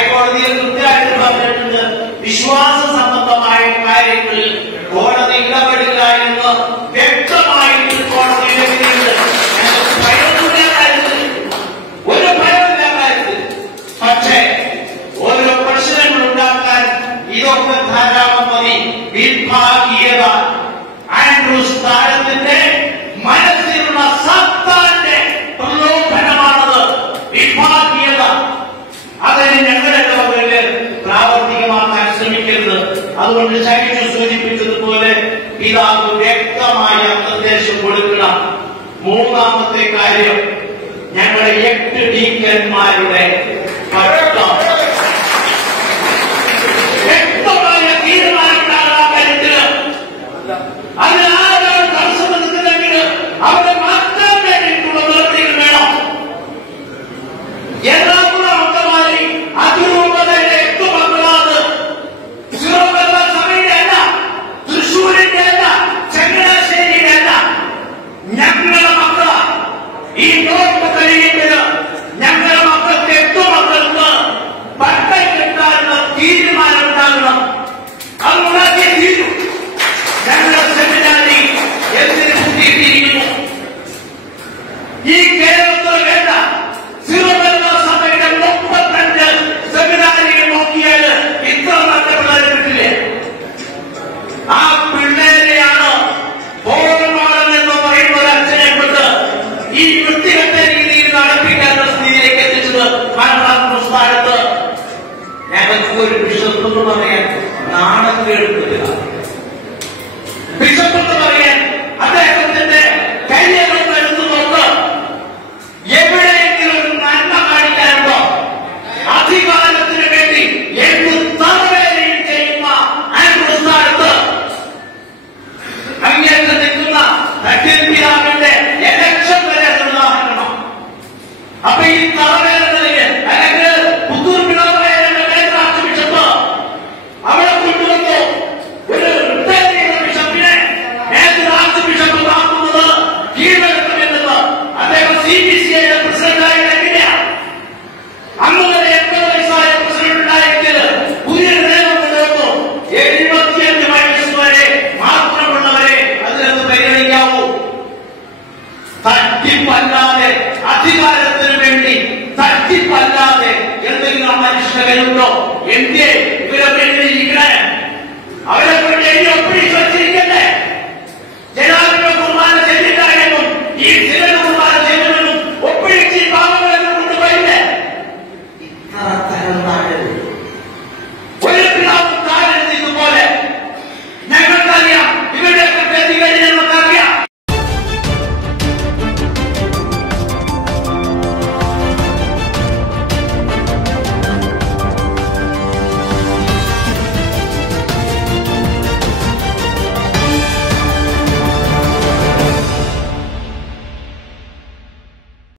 ഹൈക്കോടതിയിൽ കൃത്യമായിട്ട് പറഞ്ഞിട്ടുണ്ട്, വിശ്വാസ സംബന്ധമായ കാര്യങ്ങളിൽ കോടതി ഇടപെടില്ല എന്ന് വ്യക്തമായിട്ട് കോടതി എഴുതിയിട്ടുണ്ട്. ഒരു ഭയമില്ല കാര്യത്തിൽ. പക്ഷേ ഓരോ പ്രശ്നങ്ങൾ ഉണ്ടാക്കാൻ ഇതൊക്കെ ധാരാളം മതി. വിഭാഗീയത ആൻഡ്രൂസ് താരത്തിന്റെ മനസ്സിലുള്ള സത്താന്റെ പ്രലോഭനമാണത്. വിഭാഗീയത അതിന് ഞങ്ങളുടെ ഗവൺമെന്റ് പ്രാവർത്തികമാക്കാൻ ശ്രമിക്കരുത്. അതുകൊണ്ട് ശൈലജ സൂചിപ്പിച്ചതുപോലെ പിതാവ് വ്യക്തമായ നിർദ്ദേശം കൊടുക്കണം. മൂന്നാമത്തെ കാര്യം, ഞങ്ങളുടെ 8 ഡീക്കന്മാരുടെ പട്ടം വ്യക്തമായ തീരുമാനമുണ്ടാകാൻ കാര്യത്തില് അതിന് ആരാണ് തടസ്സം നിൽക്കുന്നെങ്കിൽ അവരെ മാറ്റാൻ വേണ്ടിയിട്ടുള്ള നടപടികൾ വേണം. എറണാകുളം അന്തമാരി അതിരൂപതയുടെ 8 മക്കളാണ്. സിറോമല സഭയുടെ അല്ല, തൃശ്ശൂരിന്റെ അല്ല, ചങ്ങനാശ്ശേരിയുടെ അല്ല, ഞങ്ങളുടെ മക്കളാ. ഈ നോട്ട് കഴിയുമ്പോൾ ഞങ്ങളുടെ മക്കൾക്ക് 8 മക്കൾക്ക് പട്ടം കിട്ടാനുള്ള തീരുമാനം ഉണ്ടാകണം. അതുണ്ടാക്കിയ തീരും. ഞങ്ങളുടെ സെമിനാരി എന്തിന് കൂട്ടിയിട്ടിരിക്കുന്നു? ഈ കേരളത്തിൽ വേണ്ട സിറോമല സഭയുടെ 35 സെമിനാരികൾ നോക്കിയാൽ ഇത്ര നല്ല പിള്ളേരെ കിട്ടില്ലേ? ആ പിള്ളേരെയാണ് പോൾമാടൻ എന്ന് പറയുന്ന ഒരു അച്ഛനെ കൊണ്ട് ഈ വൃത്തികെട്ട രീതിയിൽ നടപ്പിക്കാത്ത സ്ഥിതിയിലേക്ക് എത്തിച്ചത് മരണസ്ഥാനത്ത്. ഞങ്ങൾക്ക് ഒരു ബിഷപ്പ് എന്ന് പറയാൻ നാണക്കേടുന്നില്ല. ബിഷപ്പ് എന്ന് പറയാൻ അദ്ദേഹത്തിന്റെ കൈയ്യെടുത്ത് എടുത്തുകൊണ്ട് എവിടെയെങ്കിലും ഒരു നന്മ കാണിക്കാനുണ്ടോ? അധികാരത്തിന് വേണ്ടി എന്ത് തറവേലയും ചെയ്യുന്ന ആൻഡ്രൂസ് താരത്ത് അങ്ങേക്ക് നിൽക്കുന്ന തട്ടിൽ പിതാവിന്റെ എലക്ഷൻ വരെ ഉദാഹരണം. അപ്പൊ ഈ തറവേലകളില് അല്ലെങ്കിൽ പുത്തൂർ പിതാവായ ആർച്ച് ബിഷപ്പ് അവിടെ കൊണ്ടുവന്നു ഒരു റിട്ടയർ ചെയ്ത ബിഷപ്പിനെ ആർച്ച് ബിഷപ്പ് താക്കുന്നത് കീഴടക്കമെന്നത് അദ്ദേഹം CBCയുടെ പ്രസിഡന്റായി എങ്ങനെയാണ്? അന്ന് തന്നെ 80 വയസ്സായ പ്രസിഡന്റ് ഉണ്ടായെങ്കിൽ പുതിയൊരു നിയമം കൊണ്ടുവന്നു. 75 വയസ്സ് വരെ മാത്രമുള്ളവരെ അതിനകത്ത് പരിഗണിക്കാവൂ. തട്ടിപ്പല്ലാതെ, അധികാരത്തിന് വേണ്ടി തട്ടിപ്പല്ലാതെ എന്തെങ്കിലും മനുഷ്യരുണ്ടോ? എന്തേ ഇവരെ വേണ്ടിയിരിക്കണേ? അവരെ കൊണ്ട് ഒപ്പിടിച്ചു